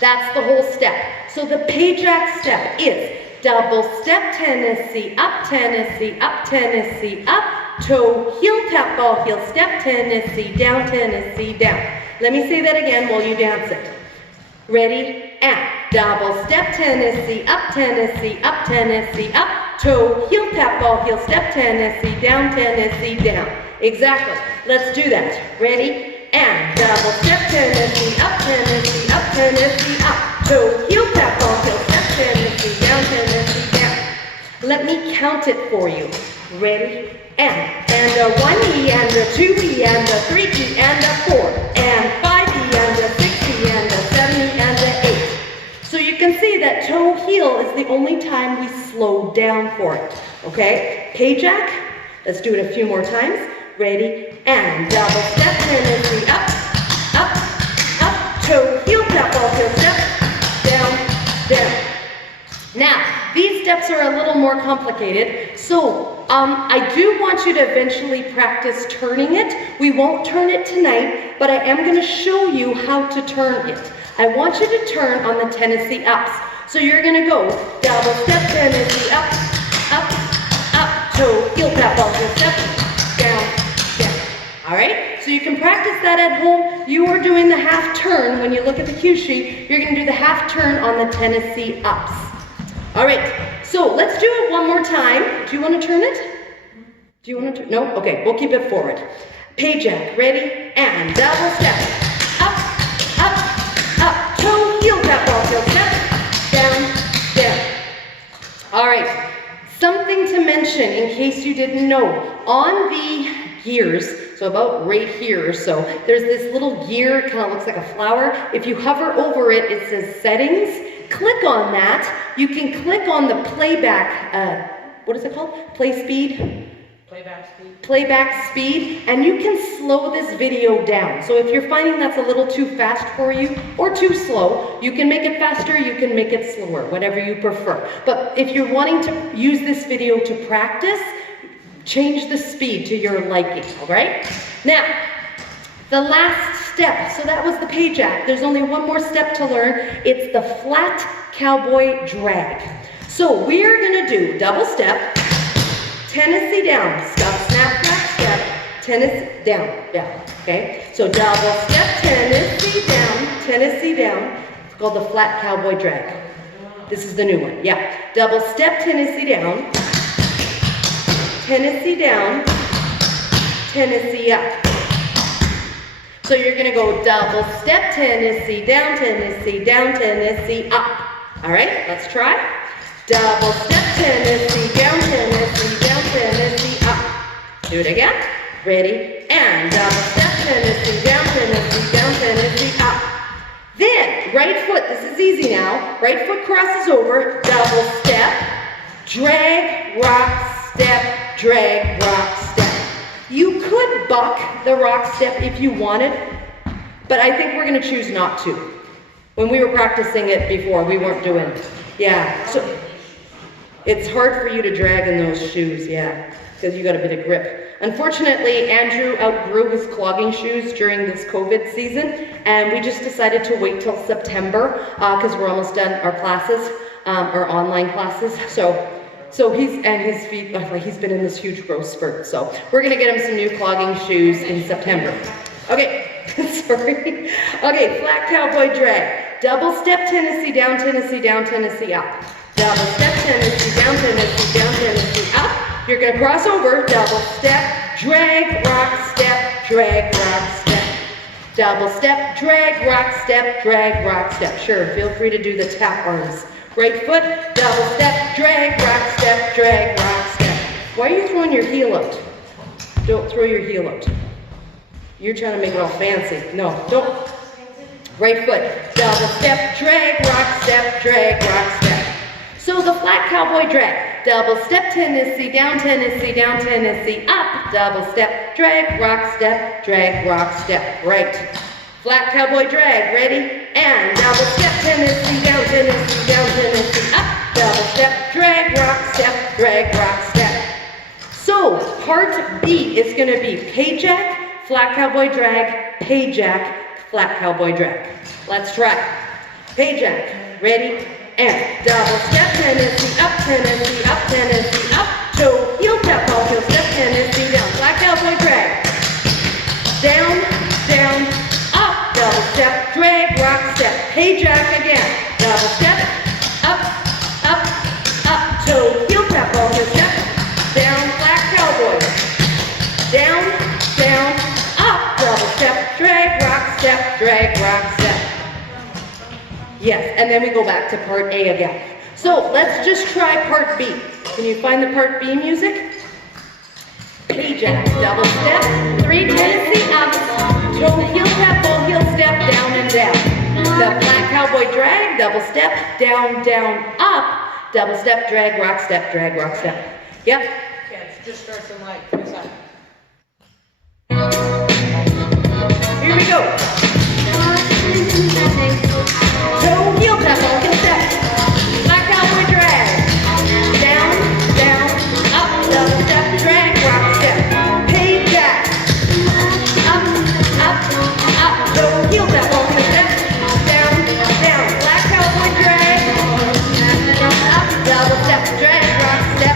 That's the whole step. So the Pajak step is double step, Tennessee up, Tennessee up, Tennessee up, toe, heel, tap, ball, heel, step, Tennessee down, Tennessee down. Let me say that again while you dance it. Ready? And double step, Tennessee up, Tennessee up, Tennessee up, toe, heel, tap, ball, heel, step, Tennessee down, Tennessee down. Exactly. Let's do that. Ready? And double step, Tennessee up, Tennessee up, Tennessee up, toe, heel, tap, ball, heel, step, Tennessee down, Tennessee down. Let me count it for you. Ready? And a 1E, and a 2E, and a 3E, and a 4, and 5E, and a 6E, and a 7E, and a 8. So you can see that toe heel is the only time we slow down for it. Okay? Pajak, let's do it a few more times. Ready? And double step, Tennessee up, up, up, toe, heel, tap, ball, heel, step, down, down. Now, these steps are a little more complicated, so I do want you to eventually practice turning it. We won't turn it tonight, but I am going to show you how to turn it. I want you to turn on the Tennessee ups. So you're going to go double step, Tennessee up, up, up, toe, heel, tap, ball, heel, step, down, down. All right? So you can practice that at home. You are doing the half turn. When you look at the cue sheet, you're going to do the half turn on the Tennessee ups. All right, so let's do it one more time. Do you want to turn it? Do you want to turn? No? Okay, we'll keep it forward. Pajak, ready? And double step. Up, up, up, toe, heel, tap, ball, heel, step, down, down. All right, something to mention in case you didn't know. On the gears, so about right here or so, there's this little gear, kind of looks like a flower. If you hover over it, it says settings. Click on that. You can click on the playback, what is it called? Play speed? Playback speed. Playback speed, and you can slow this video down. So if you're finding that's a little too fast for you or too slow, you can make it faster, you can make it slower, whatever you prefer. But if you're wanting to use this video to practice, change the speed to your liking, all right? Now, the last step, so that was the Pajak. There's only one more step to learn. It's the flat cowboy drag. So we're gonna do double step, Tennessee down, scuff, snap, flat step, Tennessee down, down, okay? So double step, Tennessee down. It's called the flat cowboy drag. This is the new one, yeah. Double step, Tennessee down, Tennessee up. So you're gonna go double step, Tennessee down, Tennessee up. All right, let's try. Double step, Tennessee down, Tennessee up. Do it again. Ready? And double step, Tennessee down, Tennessee up. Then, right foot, this is easy now. Right foot crosses over, double step, drag, rock, step, drag, rock, step. You could buck the rock step if you wanted, but I think we're going to choose not to. When we were practicing it before, we weren't doing it. Yeah, so it's hard for you to drag in those shoes, yeah, because you got a bit of grip. Unfortunately, Andrew outgrew his clogging shoes during this COVID season, and we just decided to wait till September because we're almost done our classes, our online classes. So his feet, like he's been in this huge growth spurt. So we're gonna get him some new clogging shoes in September. Okay, sorry. Okay, flat cowboy drag. Double step, Tennessee down, Tennessee up. Double step, Tennessee down, Tennessee up. You're gonna cross over, double step, drag, rock, step, drag, rock, step. Double step, drag, rock, step, drag, rock, step. Sure, feel free to do the tap arms. Right foot, double step, drag, rock, step, drag, rock, step. Why are you throwing your heel out? Don't throw your heel out. You're trying to make it all fancy. No, don't. Right foot, double step, drag, rock, step, drag, rock, step. So the flat cowboy drag, double step Tennessee, down Tennessee, down Tennessee, up, double step, drag, rock step, right. Flat cowboy drag, ready? And double step Tennessee, down Tennessee, down Tennessee, up, double step, drag, rock step. So part B is gonna be Pajak, flat cowboy drag, Pajak, flat cowboy drag. Let's try. Pajak, ready? And double step Tennessee, up, toe, heel tap, ball, heel step, Tennessee, down, flat cowboy drag. Down, down, up, double step, drag, rock step, Pajak again. Double step, up, toe, heel tap, ball, heel step, down, flat cowboy. Down, down, up, double step, drag, rock step. Yes, and then we go back to part A again. So let's just try part B. Can you find the part B music? Pajak, double step, 3 Tennessee up, toe, heel tap, ball, heel step, down and down. The flat cowboy drag, double step, down, down, up, double step, drag, rock step. Yep. Yeah, it just starts in like 2 seconds. Here we go. Toe, heel tap, ball, heel step. Flat cowboy drag. Down, down, up, double step, drag, rock step. Pajak. Up, toe, heel tap, ball, heel step. Down, down, flat cowboy drag. Up, double step, drag, rock step.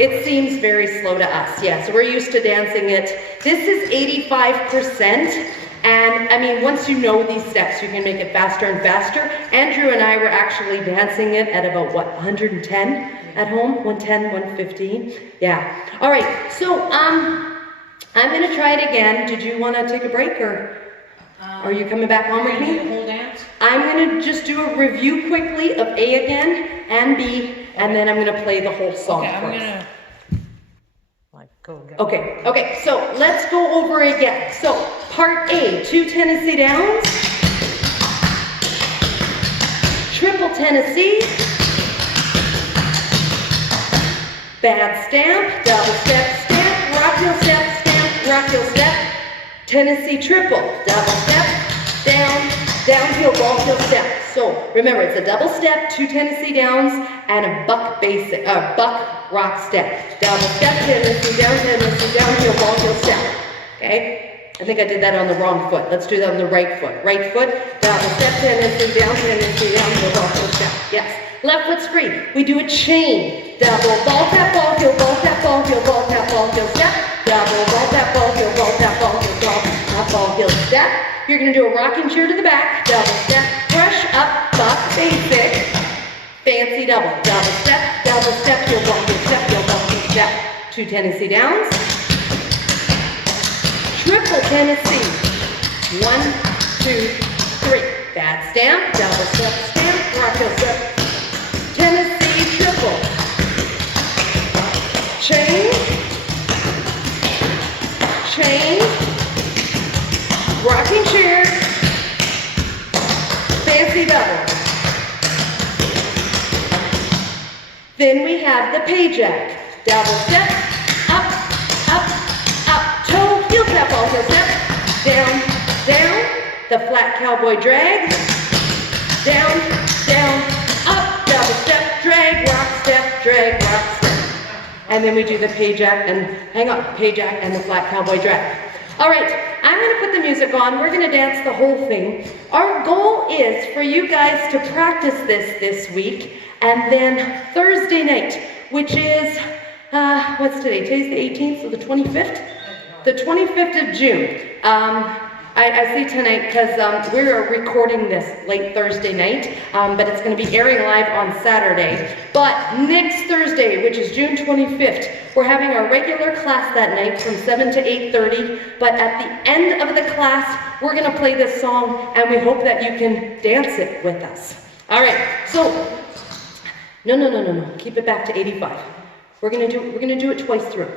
It seems very slow to us, yeah, so we're used to dancing it. This is 85%, and I mean, once you know these steps, you can make it faster and faster. Andrew and I were actually dancing it at about, 110 at home? 110, 115? Yeah. All right, so I'm gonna try it again. Did you wanna take a break, or are you coming back on with me? The whole dance? I'm gonna just do a review quickly of A again and B, and then I'm gonna play the whole song Okay, I'm first. gonna go again. Okay, so let's go over again. So part A, 2 Tennessee downs, triple Tennessee, bad stamp, double step, stamp, rock heel step, stamp, rock heel step, Tennessee triple, double step, down, down heel, ball heel step. So remember, it's a double step, 2 Tennessee downs, and a buck rock step. Double step, Tennessee, down heel, ball heel step. Okay? I think I did that on the wrong foot. Let's do that on the right foot. Right foot, double step, Tennessee, down heel, ball heel step. Yes. Left foot's free. We do a chain. Double ball tap, ball heel, ball tap, ball heel, ball tap, ball heel step. Double ball tap, ball heel, ball tap, ball heel, ball heel step. You're gonna do a rocking chair to the back. Double step, brush up, buck, basic. Fancy double step, heel, ball heel step, 2 Tennessee downs. Triple Tennessee. 1, 2, 3. Bad stamp, double step, stamp, rock heel step. Tennessee triple. Chain. Rocking chair. Fancy double. Then we have the Pajak. Double step, up, toe, heel tap, ball heel step, down, down, the flat cowboy drag, down, up, double step, drag, rock step. And then we do the Pajak and the flat cowboy drag. All right, I'm gonna put the music on. We're gonna dance the whole thing. Our goal is for you guys to practice this week, and then Thursday night, which is, what's today? Today's the 18th, so the 25th? The 25th of June. I say tonight because we're recording this late Thursday night, but it's going to be airing live on Saturday. But next Thursday, which is June 25th, we're having our regular class that night from 7 to 8:30. But at the end of the class, we're going to play this song, and we hope that you can dance it with us. All right, so, no. Keep it back to 85. We're going to do it twice through.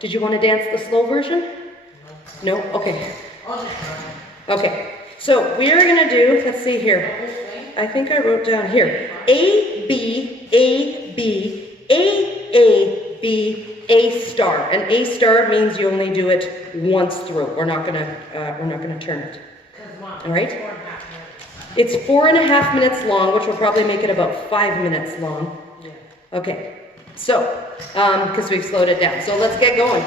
Did you want to dance the slow version? No? Okay. Okay. So we are going to do, let's see here. I think I wrote down here. A, B, A, B, A, B, A star. And A star means you only do it once through. We're not gonna turn it. All right? It's 4.5 minutes long, which will probably make it about 5 minutes long. Okay, so, because we've slowed it down. So let's get going.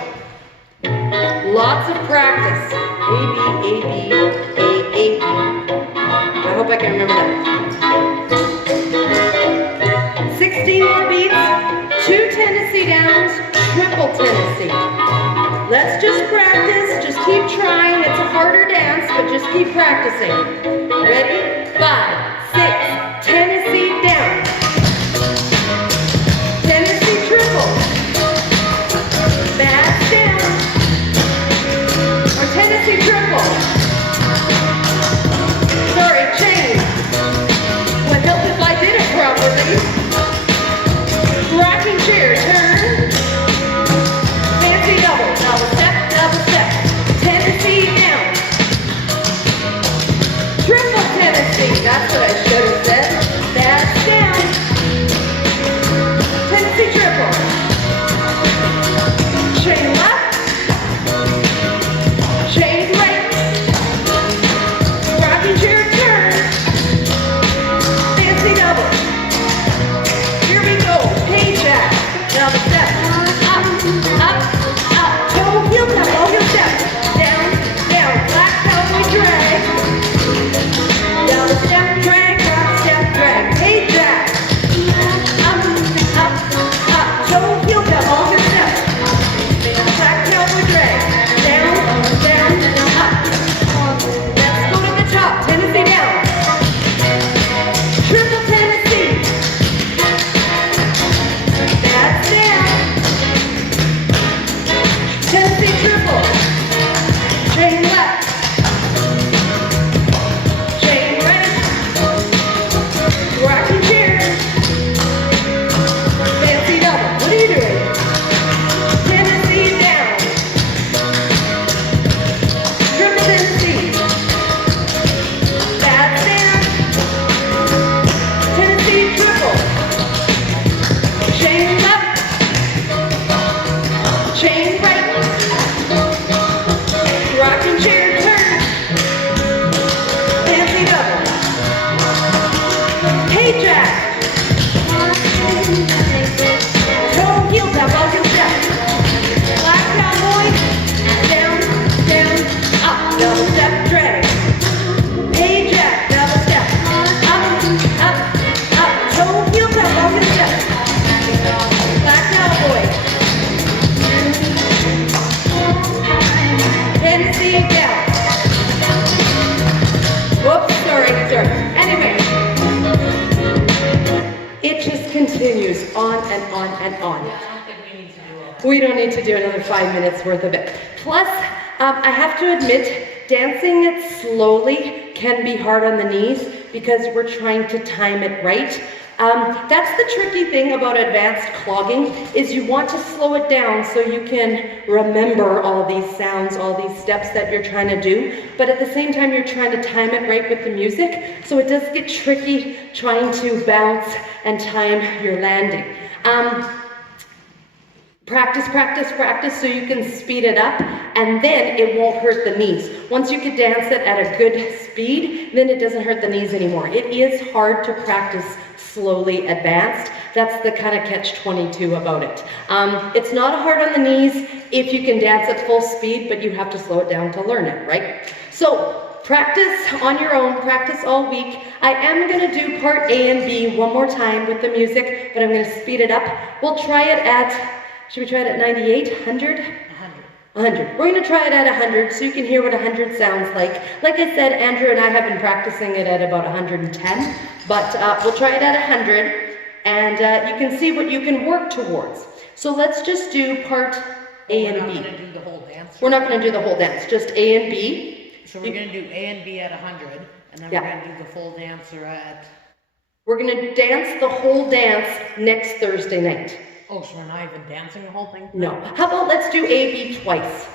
Lots of practice. A, B, A, B, A, A, B. I hope I can remember that. 16 more beats, 2 Tennessee downs, triple Tennessee. Let's just practice, just keep trying. It's a harder dance, but just keep practicing. Ready? 5, 6, Tennessee down. Tennessee triple. Back down. Or Tennessee triple. Sorry, chain. Would help if I did it properly. Rocking chair, turn. Fancy double, double step, Tennessee down. Triple Tennessee, that's what I should have said. That's down. Tennessee triple. Chain left. Chain right. Rocking chair, turn. Fancy double. Here we go, Pajak. Double step. Up, toe, heel tap, all heel step. Down, black cowboy drag. Down step, drag, down step, drag. Pajak. Up, toe, heel tap, all heel step. Black cowboy drag. Down, up. Let's go to the top, Tennessee down. Triple Tennessee. That's down. Tennessee triple. Chain left. Chain right. Rocking chair. Fancy double. What are you doing? Tennessee down. Triple Tennessee. That's down. Tennessee triple. Chain left. Chain right. Rocking chair, turn. Fancy double. Pajak. Toe, heel tap, all heel step. Black cowboy. Down, up. Double step, drag. Pajak, double step. Up. Toe, heel tap, all heel step. Black cowboy. Tennessee down. Whoops, sorry. Anyway, it just continues on and on and on. I don't think we need to do it. We don't need to do another 5 minutes worth of it. Plus, I have to admit, dancing it slowly can be hard on the knees because we're trying to time it right. That's the tricky thing about advanced clogging, is you want to slow it down so you can remember all these sounds, all these steps that you're trying to do, but at the same time you're trying to time it right with the music, so it does get tricky trying to bounce and time your landing. Practice so you can speed it up, and then it won't hurt the knees. Once you can dance it at a good speed, then it doesn't hurt the knees anymore. It is hard to practice slowly advanced. That's the kind of catch-22 about it. It's not hard on the knees if you can dance at full speed, but you have to slow it down to learn it, right? So practice on your own, practice all week. I am going to do part A and B one more time with the music, but I'm going to speed it up. We'll try it at, should we try it at 98, 100? 100. We're going to try it at 100 so you can hear what 100 sounds like. Like I said, Andrew and I have been practicing it at about 110, but we'll try it at 100, and you can see what you can work towards. So let's just do part A and B. We're not going to do the whole dance. We're not going to do the whole dance, just A and B. So we're going to do A and B at 100, and then we're going to do the full dancer at... We're going to dance the whole dance next Thursday night. Oh, so we're not even dancing the whole thing? No. How about let's do A, B twice?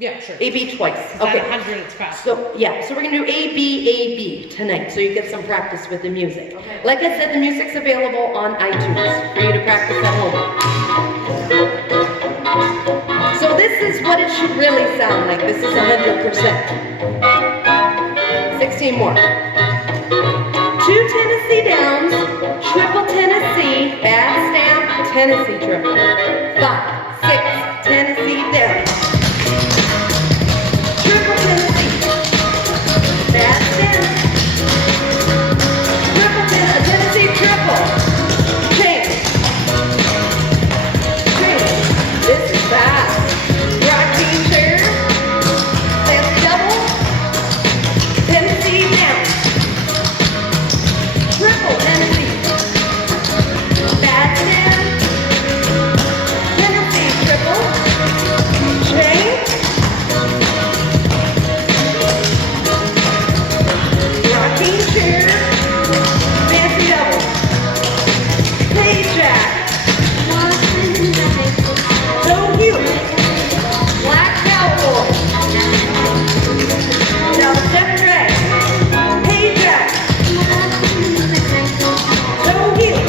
Yeah, sure. A, B twice. At Okay. 100, it's fast. So, yeah, so we're gonna do A, B tonight, so you get some practice with the music. Okay. Like I said, the music's available on iTunes for you to practice at home. So this is what it should really sound like. This is 100%. 16 more. 2 Tennessee downs, triple Tennessee, bad stamp, Tennessee triple. 5, 6, Tennessee downs. Triple Tennessee, bad stamp. Triple Tennessee triple. Change. Change. This is fast. Rocking chair. That's double. Tennessee down. Triple Tennessee. Bad stamp. Tennessee triple. Change. Rocking chair. Fancy double. Pajak. So cute. Black cowboy. Now step drag. Pajak. So cute.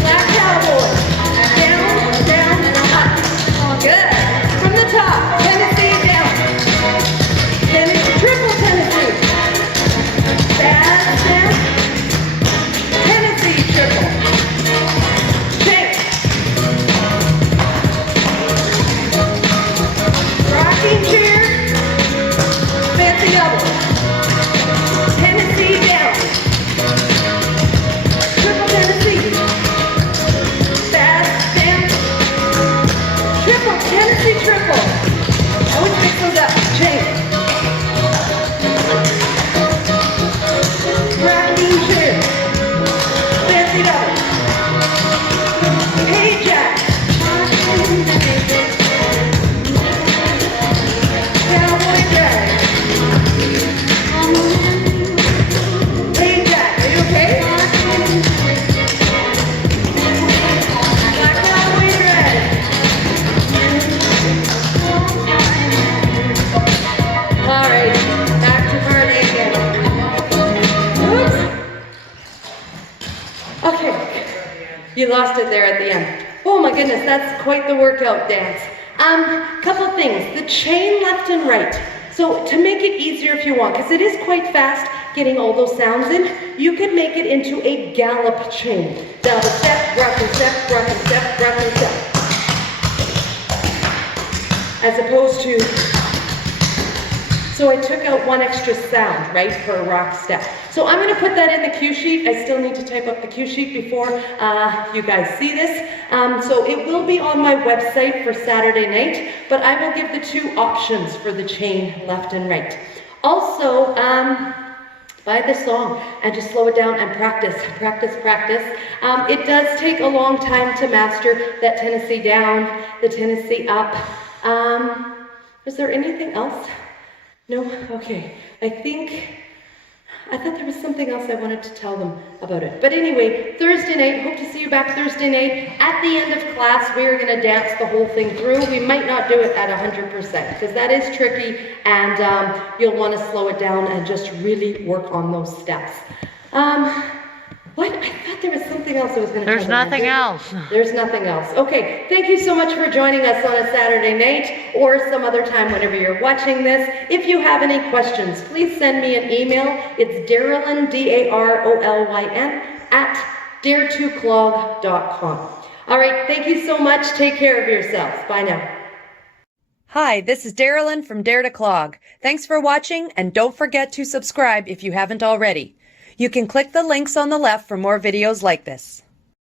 Black cowboy. Down, down, up. Good. From the top. Tennessee down. Tennessee, triple Tennessee. Bad stamp. Tennessee triple. Change. Rocking chair. Fancy double. Tennessee down. Triple Tennessee. Bad stamp. Triple Tennessee triple. Always mix those up. Change. Rocking chair. Fancy double. Pajak. Cowboy drag. Pajak. Are you okay? Black cowboy drag. All right. Back to Friday again. Oops. Okay. You lost it there at the end. Oh my goodness, that's quite the workout dance. Couple things. The chain left and right. So to make it easier if you want, because it is quite fast getting all those sounds in, you could make it into a gallop chain. Double step, rock and step, rock and step, rock and step. As opposed to, so I took out one extra sound, right, for a rock step. So I'm gonna put that in the cue sheet. I still need to type up the cue sheet before you guys see this. So it will be on my website for Saturday night, but I will give the 2 options for the chain left and right. Also, buy this song and just slow it down and practice, practice, practice. It does take a long time to master that Tennessee down, the Tennessee up. Was there anything else? No? Okay. I thought there was something else I wanted to tell them about it. But anyway, Thursday night, hope to see you back Thursday night. At the end of class, we are going to dance the whole thing through. We might not do it at 100% because that is tricky and you'll want to slow it down and just really work on those steps. What? I thought there was something else I was going to tell them. There's nothing else. There's nothing else. Okay, thank you so much for joining us on a Saturday night or some other time whenever you're watching this. If you have any questions, please send me an email. It's Darolyn, DAROLYN, @dare2clog.com. All right, thank you so much. Take care of yourselves. Bye now. Hi, this is Darolyn from Dare to Clog. Thanks for watching, and don't forget to subscribe if you haven't already. You can click the links on the left for more videos like this.